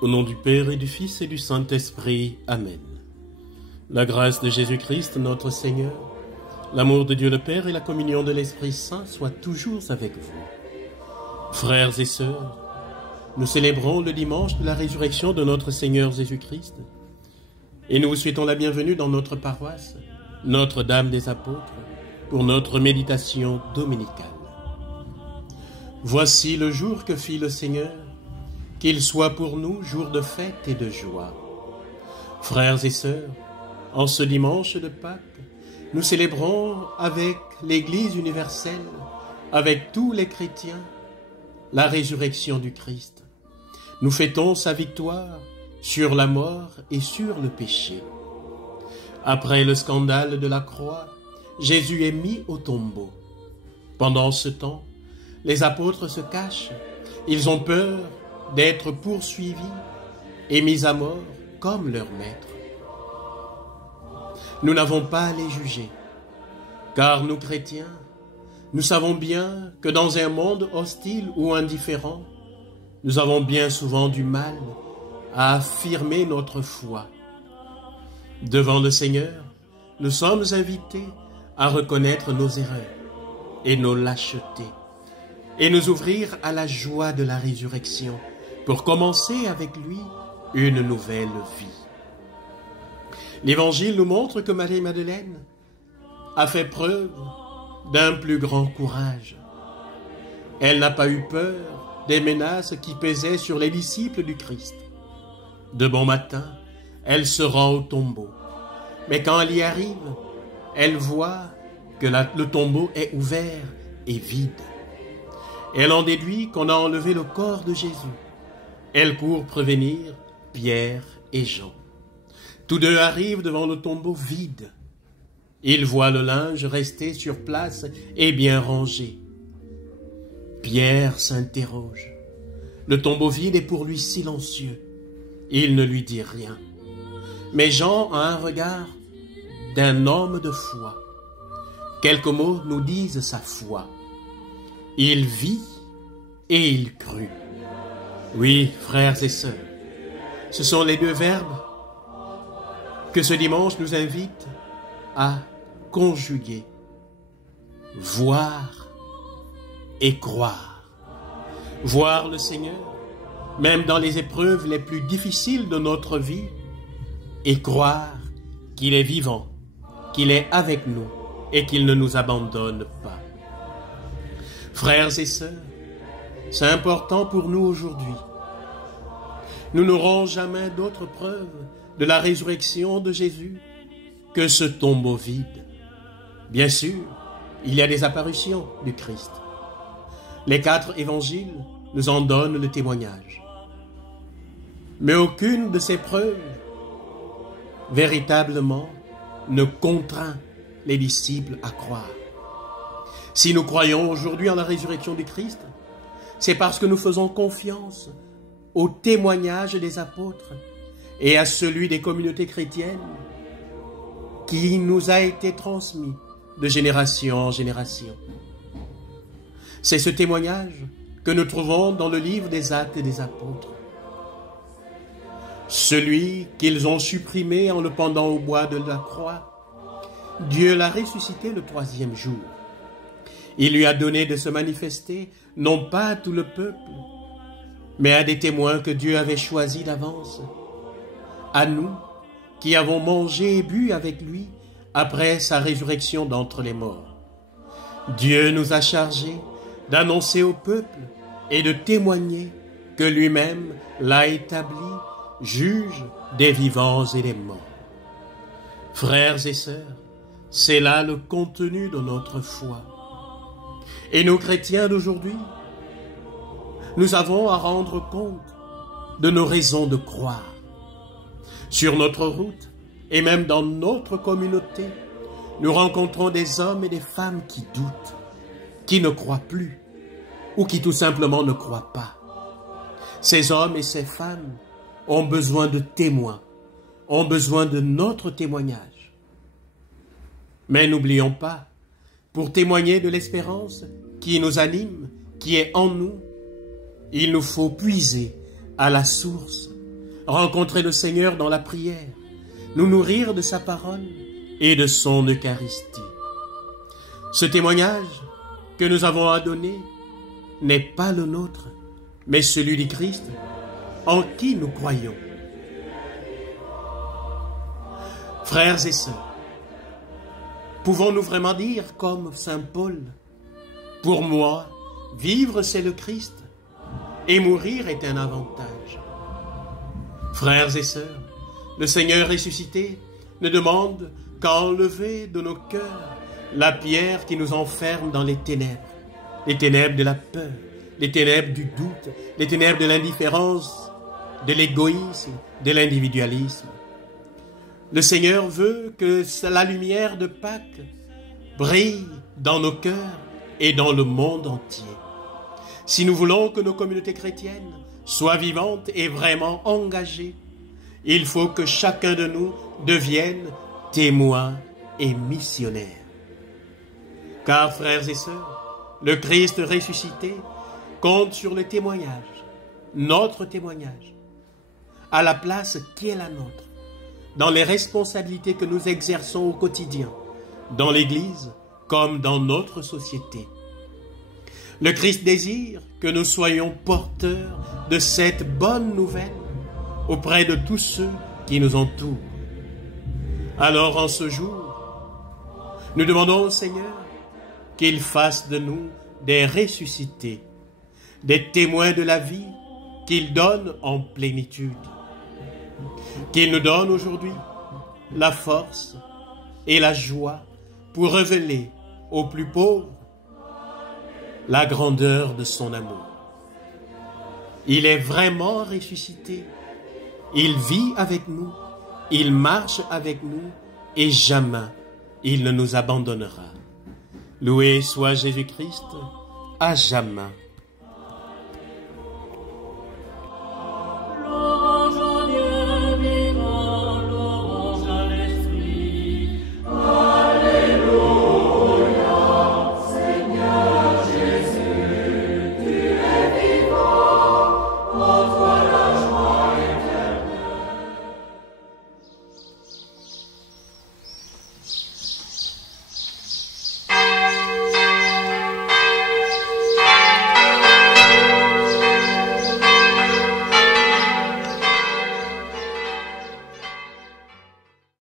Au nom du Père et du Fils et du Saint-Esprit. Amen. La grâce de Jésus-Christ, notre Seigneur, l'amour de Dieu le Père et la communion de l'Esprit Saint soient toujours avec vous. Frères et sœurs, nous célébrons le dimanche de la résurrection de notre Seigneur Jésus-Christ et nous vous souhaitons la bienvenue dans notre paroisse, Notre-Dame des Apôtres, pour notre méditation dominicale. Voici le jour que fit le Seigneur, qu'il soit pour nous jour de fête et de joie. Frères et sœurs, en ce dimanche de Pâques, nous célébrons avec l'Église universelle, avec tous les chrétiens, la résurrection du Christ. Nous fêtons sa victoire sur la mort et sur le péché. Après le scandale de la croix, Jésus est mis au tombeau. Pendant ce temps, les apôtres se cachent. Ils ont peur d'être poursuivis et mis à mort comme leur maître. Nous n'avons pas à les juger, car nous chrétiens, nous savons bien que dans un monde hostile ou indifférent, nous avons bien souvent du mal à affirmer notre foi. Devant le Seigneur, nous sommes invités à reconnaître nos erreurs et nos lâchetés et nous ouvrir à la joie de la résurrection pour commencer avec lui une nouvelle vie. L'Évangile nous montre que Marie-Madeleine a fait preuve d'un plus grand courage. Elle n'a pas eu peur des menaces qui pesaient sur les disciples du Christ. De bon matin, elle se rend au tombeau. Mais quand elle y arrive, elle voit que le tombeau est ouvert et vide. Elle en déduit qu'on a enlevé le corps de Jésus. Elle court prévenir Pierre et Jean. Tous deux arrivent devant le tombeau vide. Ils voient le linge resté sur place et bien rangé. Pierre s'interroge. Le tombeau vide est pour lui silencieux. Il ne lui dit rien. Mais Jean a un regard d'un homme de foi. Quelques mots nous disent sa foi. Il vit et il crut. Oui, frères et sœurs, ce sont les deux verbes que ce dimanche nous invite à conjuguer. Voir et croire. Voir le Seigneur, même dans les épreuves les plus difficiles de notre vie, et croire qu'il est vivant, qu'il est avec nous et qu'il ne nous abandonne pas. Frères et sœurs, c'est important pour nous aujourd'hui. Nous n'aurons jamais d'autre preuve de la résurrection de Jésus que ce tombeau vide. Bien sûr, il y a des apparitions du Christ. Les 4 évangiles nous en donnent le témoignage. Mais aucune de ces preuves, véritablement, ne contraint les disciples à croire. Si nous croyons aujourd'hui en la résurrection du Christ, c'est parce que nous faisons confiance au témoignage des apôtres et à celui des communautés chrétiennes qui nous a été transmis de génération en génération. C'est ce témoignage que nous trouvons dans le livre des Actes des Apôtres. Celui qu'ils ont supprimé en le pendant au bois de la croix, Dieu l'a ressuscité le 3e jour. Il lui a donné de se manifester, non pas à tout le peuple, mais à des témoins que Dieu avait choisis d'avance. À nous, qui avons mangé et bu avec lui après sa résurrection d'entre les morts. Dieu nous a chargés d'annoncer au peuple et de témoigner que lui-même l'a établi, juge des vivants et des morts. Frères et sœurs, c'est là le contenu de notre foi. Et nos chrétiens d'aujourd'hui, nous avons à rendre compte de nos raisons de croire. Sur notre route et même dans notre communauté, nous rencontrons des hommes et des femmes qui doutent, qui ne croient plus ou qui tout simplement ne croient pas. Ces hommes et ces femmes ont besoin de témoins, ont besoin de notre témoignage. Mais n'oublions pas, pour témoigner de l'espérance qui nous anime, qui est en nous, il nous faut puiser à la source rencontrer le Seigneur dans la prière, nous nourrir de sa parole et de son Eucharistie. Ce témoignage que nous avons à donner n'est pas le nôtre, mais celui du Christ en qui nous croyons. Frères et sœurs, pouvons-nous vraiment dire comme saint Paul, « Pour moi, vivre c'est le Christ et mourir est un avantage ». Frères et sœurs, le Seigneur ressuscité ne demande qu'à enlever de nos cœurs la pierre qui nous enferme dans les ténèbres de la peur, les ténèbres du doute, les ténèbres de l'indifférence, de l'égoïsme, de l'individualisme. Le Seigneur veut que la lumière de Pâques brille dans nos cœurs et dans le monde entier. Si nous voulons que nos communautés chrétiennes soient vivantes et vraiment engagées, il faut que chacun de nous devienne témoin et missionnaire. Car, frères et sœurs, le Christ ressuscité compte sur le témoignage, notre témoignage, à la place qui est la nôtre, dans les responsabilités que nous exerçons au quotidien, dans l'Église comme dans notre société. Le Christ désire que nous soyons porteurs de cette bonne nouvelle auprès de tous ceux qui nous entourent. Alors en ce jour, nous demandons au Seigneur qu'il fasse de nous des ressuscités, des témoins de la vie qu'il donne en plénitude. Qu'il nous donne aujourd'hui la force et la joie pour révéler aux plus pauvres la grandeur de son amour. Il est vraiment ressuscité. Il vit avec nous, il marche avec nous et jamais il ne nous abandonnera. Loué soit Jésus-Christ, à jamais.